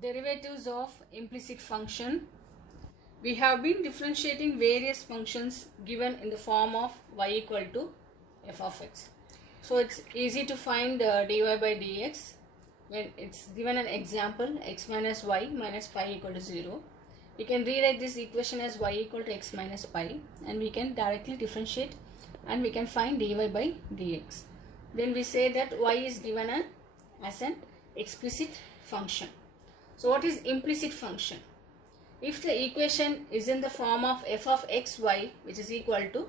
Derivatives of implicit function. We have been differentiating various functions given in the form of y equal to f of x. So it's easy to find dy by dx when it's given an example x minus y minus pi equal to 0. We can rewrite this equation as y equal to x minus pi, and we can directly differentiate and we can find dy by dx. Then we say that y is given as an explicit function. So what is implicit function? If the equation is in the form of f of xy, which is equal to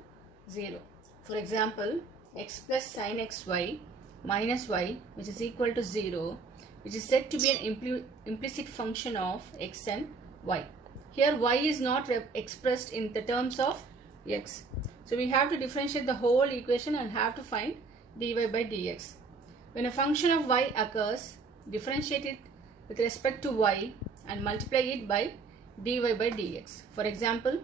0. For example, x plus sin xy minus y, which is equal to 0, which is said to be an implicit function of x and y. Here y is not expressed in the terms of x. So we have to differentiate the whole equation and have to find dy by dx. When a function of y occurs, differentiate it with respect to y and multiply it by dy by dx. For example,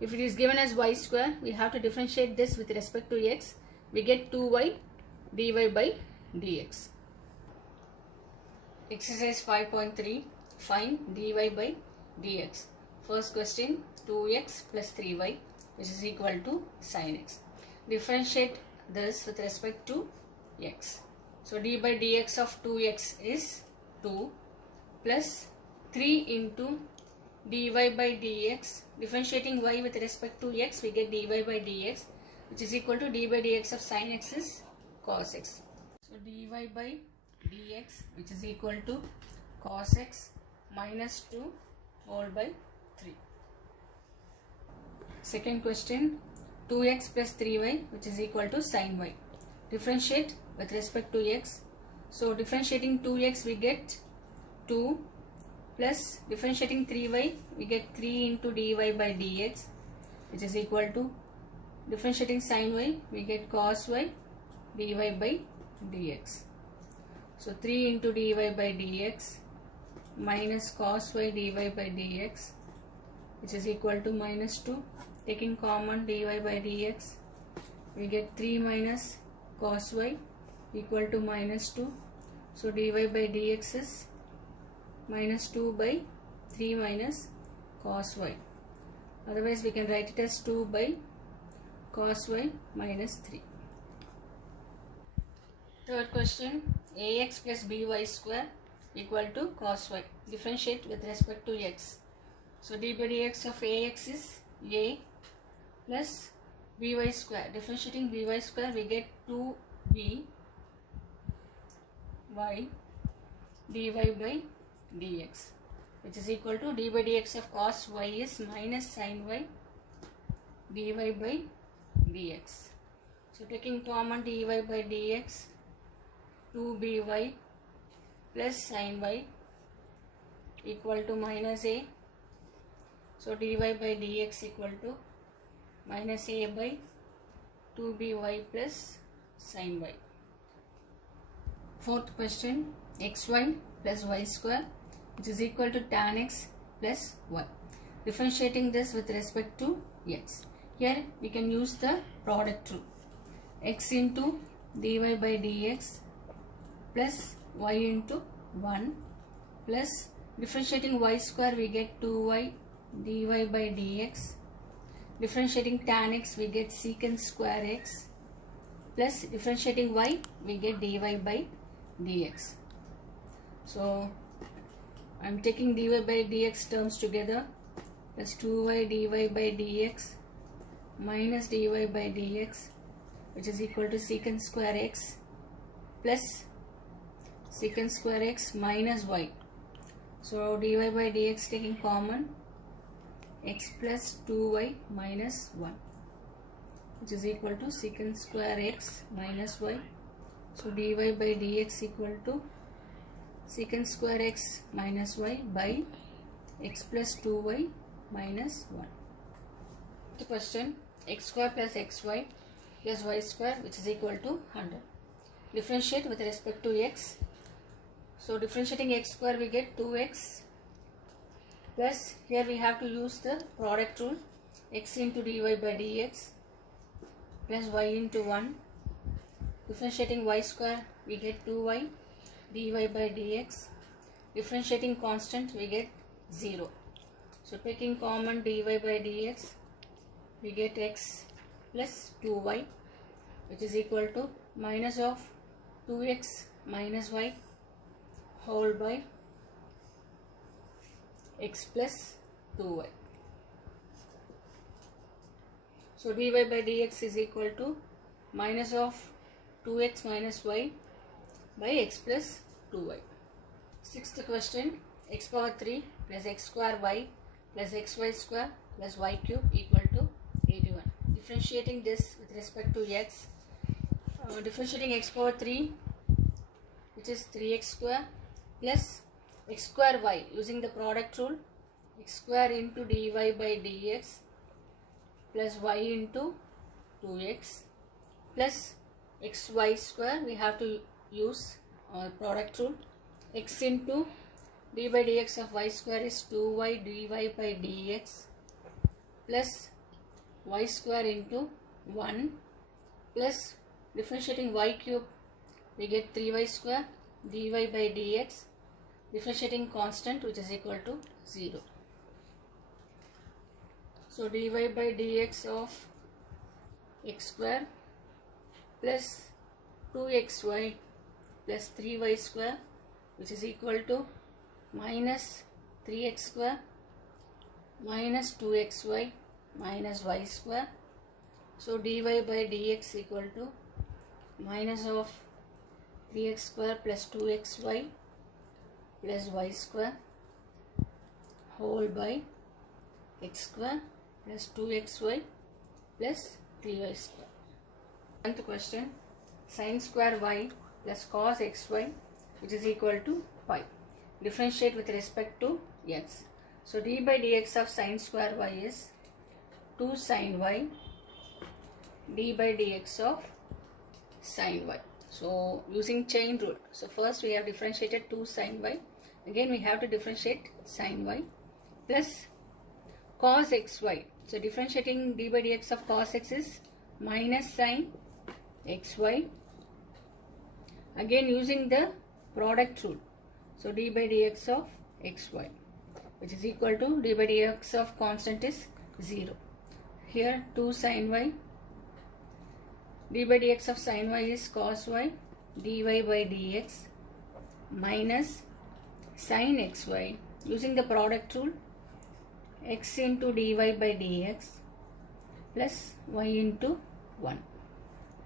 if it is given as y square, we have to differentiate this with respect to x. We get 2y dy by dx. Exercise 5.3. Find dy by dx. First question, 2x plus 3y, which is equal to sin x. Differentiate this with respect to x. So d by dx of 2x is 2 plus 3 into dy by dx. Differentiating y with respect to x, we get dy by dx, which is equal to d by dx of sin x is cos x. So dy by dx, which is equal to cos x minus 2 whole by 3. Second question, 2x plus 3y, which is equal to sin y. Differentiate with respect to x. So differentiating 2x, we get 2 plus differentiating 3y, we get 3 into dy by dx, which is equal to differentiating sin y, we get cos y dy by dx. So 3 into dy by dx minus cos y dy by dx, which is equal to minus 2. Taking common dy by dx, we get 3 minus cos y equal to minus 2. So dy by dx is minus 2 by 3 minus cos y. Otherwise we can write it as 2 by cos y minus 3. Third question, ax plus by square equal to cos y. Differentiate with respect to x. So d by dx of ax is a plus by square. Differentiating by square, we get 2b y dy by dx, which is equal to d by dx of cos y is minus sin y dy by dx. So taking common dy by dx, 2by plus sin y equal to minus a. So dy by dx equal to minus a by 2by plus sin y. Fourth question, xy plus y square, which is equal to tan x plus y. Differentiating this with respect to x. Here we can use the product rule. X into dy by dx plus y into 1 plus differentiating y square, we get 2y dy by dx. Differentiating tan x, we get secant square x plus differentiating y, we get dy by dx. So I am taking dy by dx terms together, plus 2y dy by dx minus dy by dx, which is equal to secant square x plus secant square x minus y. So dy by dx taking common, x plus 2y minus 1, which is equal to secant square x minus y. So dy by dx equal to secant square x minus y by x plus 2y minus 1. The question, x square plus xy plus y square, which is equal to 100. Differentiate with respect to x. So differentiating x square, we get 2x plus, here we have to use the product rule, x into dy by dx plus y into 1. Differentiating y square, we get 2y dy by dx differentiating constant we get 0. So taking common dy by dx, we get x plus 2y, which is equal to minus of 2x minus y whole by x plus 2y. So dy by dx is equal to minus of 2x minus y by x plus 2y. Sixth question, x power 3 plus x square y plus xy square plus y cube equal to 81. Differentiating this with respect to x, differentiating x power 3, which is 3x square, plus x square y using the product rule, x square into dy by dx plus y into 2x plus xy square, we have to use product rule, x into d by dx of y square is 2y dy by dx plus y square into 1 plus differentiating y cube, we get 3y square dy by dx, differentiating constant, which is equal to 0. So dy by dx of x square plus 2xy plus 3y square, which is equal to minus 3x square minus 2xy minus y square. So dy by dx equal to minus of 3x square plus 2xy plus y square whole by x square plus 2xy plus 3y square. 10th question, sin square y plus cos xy, which is equal to pi. Differentiate with respect to x. So d by dx of sin square y is 2 sin y d by dx of sin y. So using chain rule, so first we have differentiated 2 sin y, again we have to differentiate sin y plus cos xy. So differentiating d by dx of cos x is minus sin xy, again using the product rule. So d by dx of xy, which is equal to d by dx of constant is 0. Here 2 sin y, d by dx of sin y is cos y dy by dx minus sin xy, using the product rule, x into dy by dx plus y into 1,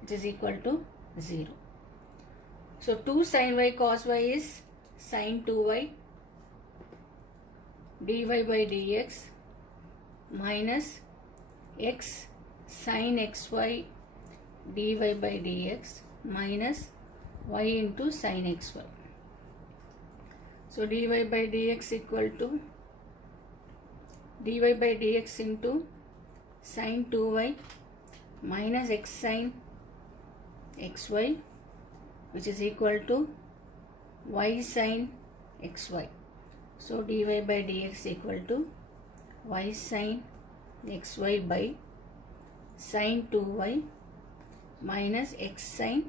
which is equal to 0. So 2 sin y cos y is sin 2y dy by dx minus x sin xy dy by dx minus y into sin xy. So dy by dx equal to dy by dx into sin 2y minus x sin xy, which is equal to y sin xy. So dy by dx equal to y sin xy by sin 2y minus x sin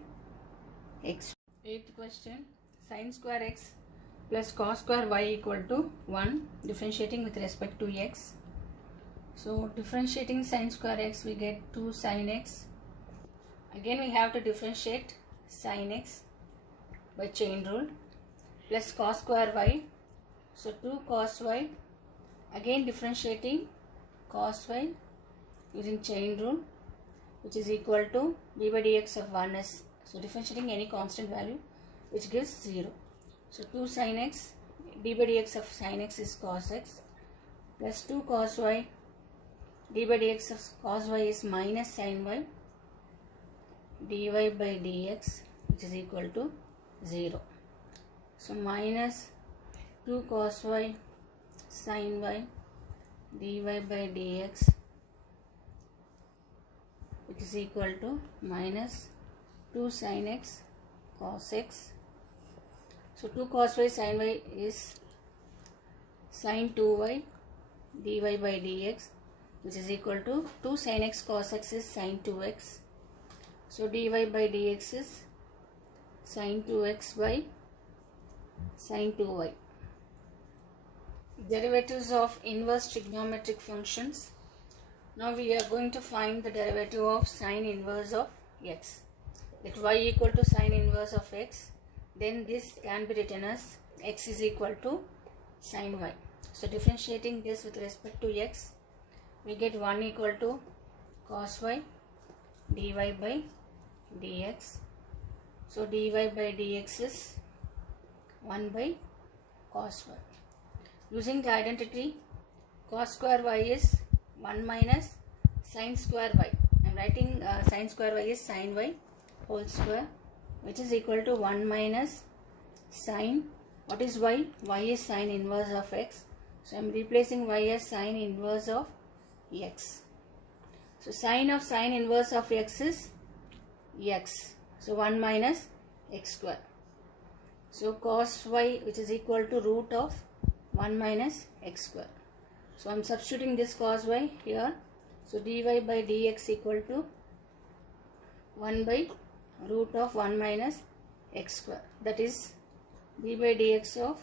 xy. 8th question, sin square x plus cos square y equal to 1, differentiating with respect to x. So differentiating sin square x, we get 2 sin x. Again we have to differentiate sin x by chain rule plus cos square y. So 2 cos y, again differentiating cos y using chain rule, which is equal to d by dx of 1 is, so differentiating any constant value, which gives 0. So 2 sin x, d by dx of sin x is cos x plus 2 cos y, d by dx of cos y is minus sin y dy by dx, which is equal to 0. So minus 2 cos y sin y dy by dx, which is equal to minus 2 sin x cos x. So 2 cos y sin y is sin 2y dy by dx, which is equal to 2 sin x cos x is sin 2x. So dy by dx is sin 2x by sin 2y. Derivatives of inverse trigonometric functions. Now we are going to find the derivative of sine inverse of x. Let y equal to sine inverse of x. Then this can be written as x is equal to sine y. So differentiating this with respect to x, we get 1 equal to cos y dy by dx. So dy by dx is 1 by cos y. Using the identity, cos square y is 1 minus sine square y. I am writing sine square y is sine y whole square, which is equal to 1 minus sine. What is y? Y is sine inverse of x. So I am replacing y as sine inverse of x. So sine of sine inverse of x is x. So 1 minus x square. So cos y, which is equal to root of 1 minus x square. So I am substituting this cos y here. So dy by dx equal to 1 by root of 1 minus x square. That is d by dx of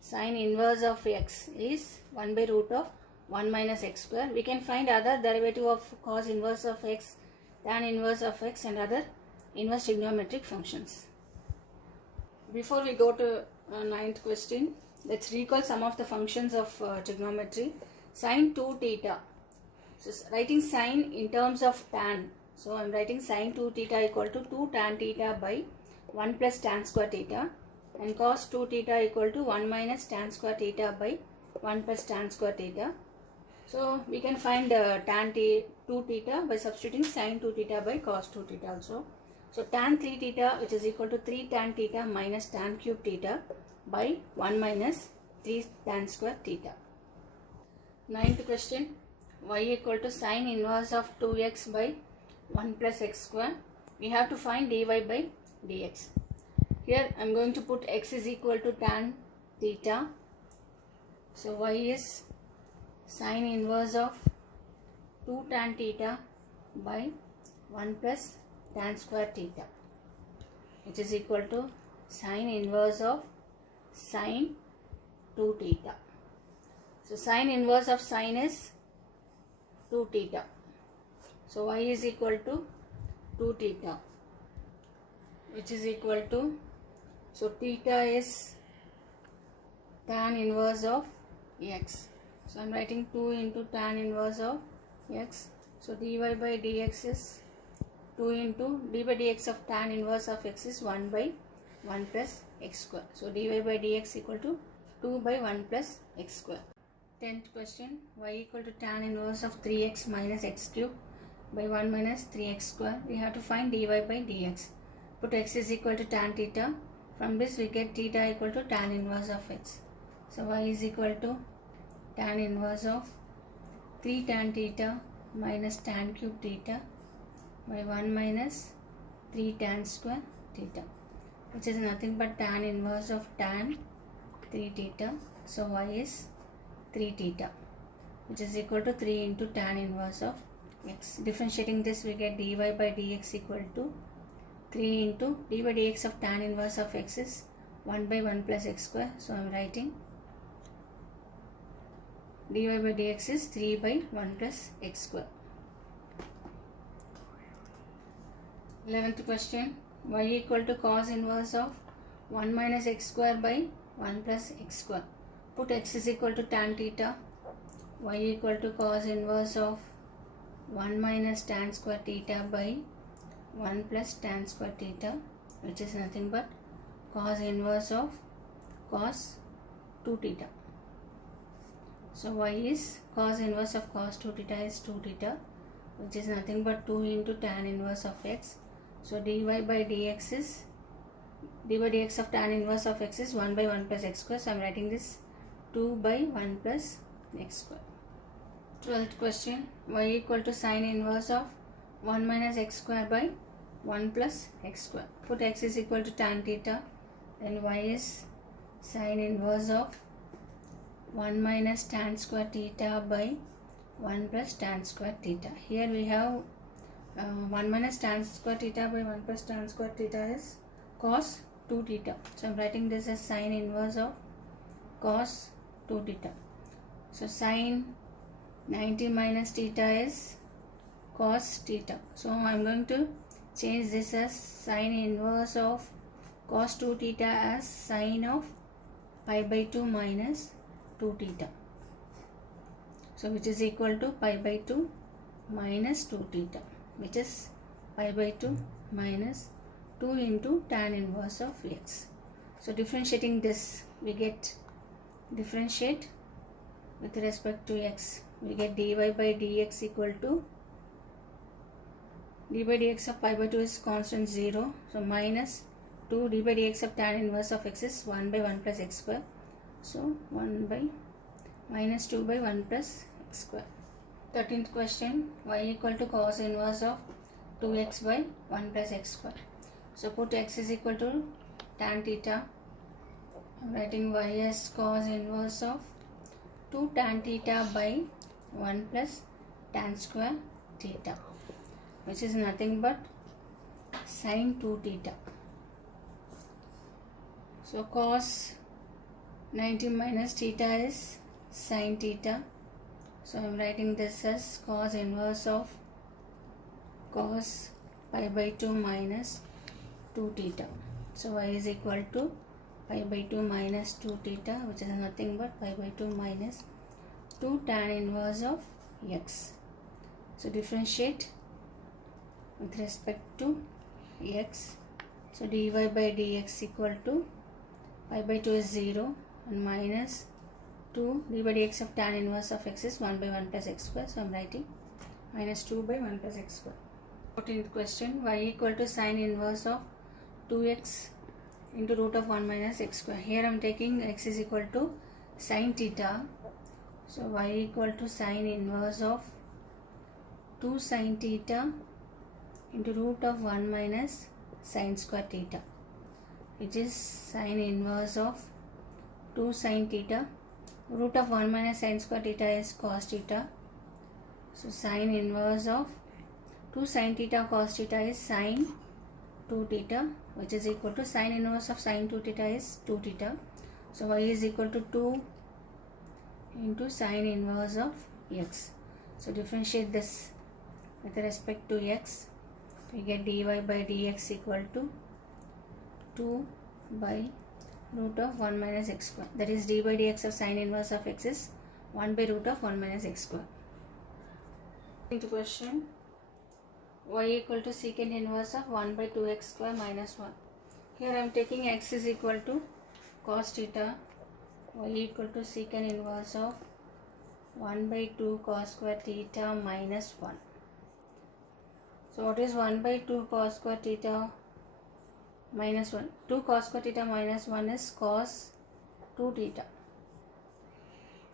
sine inverse of x is 1 by root of 1 minus x square. We can find other derivative of cos inverse of x, tan inverse of x and other inverse trigonometric functions. Before we go to 9th question, let's recall some of the functions of trigonometry. Sine 2 theta. So writing sine in terms of tan. So I am writing sine 2 theta equal to 2 tan theta by 1 plus tan square theta, and cos 2 theta equal to 1 minus tan square theta by 1 plus tan square theta. So we can find tan 2 theta by substituting sine 2 theta by cos 2 theta also. So tan 3 theta, which is equal to 3 tan theta minus tan cube theta by 1 minus 3 tan square theta. 9th question, y equal to sine inverse of 2x by 1 plus x square. We have to find dy by dx. Here I am going to put x is equal to tan theta. So y is sine inverse of 2 tan theta by 1 plus tan square theta, which is equal to sine inverse of sine 2 theta. So sine inverse of sine is 2 theta. So y is equal to 2 theta, which is equal to, so theta is tan inverse of x. So I am writing 2 into tan inverse of x. So dy by dx is 2 into d by dx of tan inverse of x is 1 by 1 plus x square. So dy by dx equal to 2 by 1 plus x square. 10th question, y equal to tan inverse of 3x minus x cube by 1 minus 3x square. We have to find dy by dx. Put x is equal to tan theta. From this we get theta equal to tan inverse of x. So y is equal to tan inverse of 3 tan theta minus tan cube theta by 1 minus 3 tan square theta, which is nothing but tan inverse of tan 3 theta. So y is 3 theta, which is equal to 3 into tan inverse of x. Differentiating this we get dy by dx equal to 3 into d by dx of tan inverse of x is 1 by 1 plus x square. So I am writing dy by dx is 3 by 1 plus x square. 11th question, y equal to cos inverse of 1 minus x square by 1 plus x square. Put x is equal to tan theta, y equal to cos inverse of 1 minus tan square theta by 1 plus tan square theta, which is nothing but cos inverse of cos 2 theta. So y is cos inverse of cos 2 theta is 2 theta, which is nothing but 2 into tan inverse of x. So dy by dx is, dy by dx of tan inverse of x is 1 by 1 plus x square. So I am writing this 2 by 1 plus x square. 12th question, y equal to sine inverse of 1 minus x square by 1 plus x square. Put x is equal to tan theta, then y is sine inverse of 1 minus tan square theta by 1 plus tan square theta. Here we have 1 minus tan square theta by 1 plus tan square theta is cos 2 theta. So I am writing this as sine inverse of cos 2 theta. So sine 90 minus theta is cos theta. So I am going to change this as sine inverse of cos 2 theta as sine of pi by 2 minus 2 theta. So which is equal to pi by 2 minus 2 theta, which is pi by 2 minus 2 into tan inverse of x. So differentiating this, we get differentiate with respect to x, we get dy by dx equal to d by dx of pi by 2 is constant 0. So minus 2 d by dx of tan inverse of x is 1 by 1 plus x square. So 1 by minus 2 by 1 plus x square. 13th question, y equal to cos inverse of 2x by 1 plus x square. So put x is equal to tan theta. I am writing y as cos inverse of 2 tan theta by 1 plus tan square theta, which is nothing but sin 2 theta. So cos 90 minus theta is sin theta. So I am writing this as cos inverse of cos pi by 2 minus 2 theta. So y is equal to pi by 2 minus 2 theta, which is nothing but pi by 2 minus 2 tan inverse of x. So differentiate with respect to x. So dy by dx equal to pi by 2 is 0 and minus 2 d by dx of tan inverse of x is 1 by 1 plus x square. So I am writing minus 2 by 1 plus x square. 14th question, y equal to sin inverse of 2x into root of 1 minus x square. Here I am taking x is equal to sin theta. So y equal to sin inverse of 2 sin theta into root of 1 minus sin square theta, which is sin inverse of 2 sin theta. Root of 1 minus sin square theta is cos theta. So sin inverse of 2 sin theta cos theta is sin 2 theta, which is equal to sin inverse of sin 2 theta is 2 theta. So y is equal to 2 into sin inverse of x. So differentiate this with respect to x. We get dy by dx equal to 2 by root of 1 minus x square. That is d by dx of sin inverse of x is 1 by root of 1 minus x square. Into question, y equal to secant inverse of 1 by 2x square minus 1. Here I am taking x is equal to cos theta, y equal to secant inverse of 1 by 2 cos square theta minus 1. So what is 1 by 2 cos square theta minus 1? 2 cos square theta minus 1 is cos 2 theta.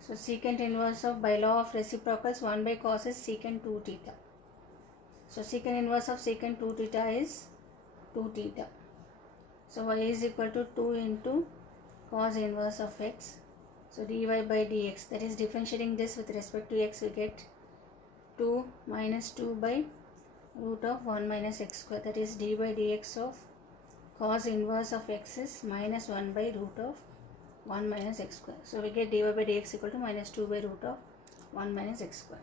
So secant inverse of, by law of reciprocals, 1 by cos is secant 2 theta. So secant inverse of secant 2 theta is 2 theta. So y is equal to 2 into cos inverse of x. So dy by dx, that is differentiating this with respect to x, we get 2 minus 2 by root of 1 minus x square. That is d by dx of cos inverse of x is minus 1 by root of 1 minus x square. So we get dy by dx equal to minus 2 by root of 1 minus x square.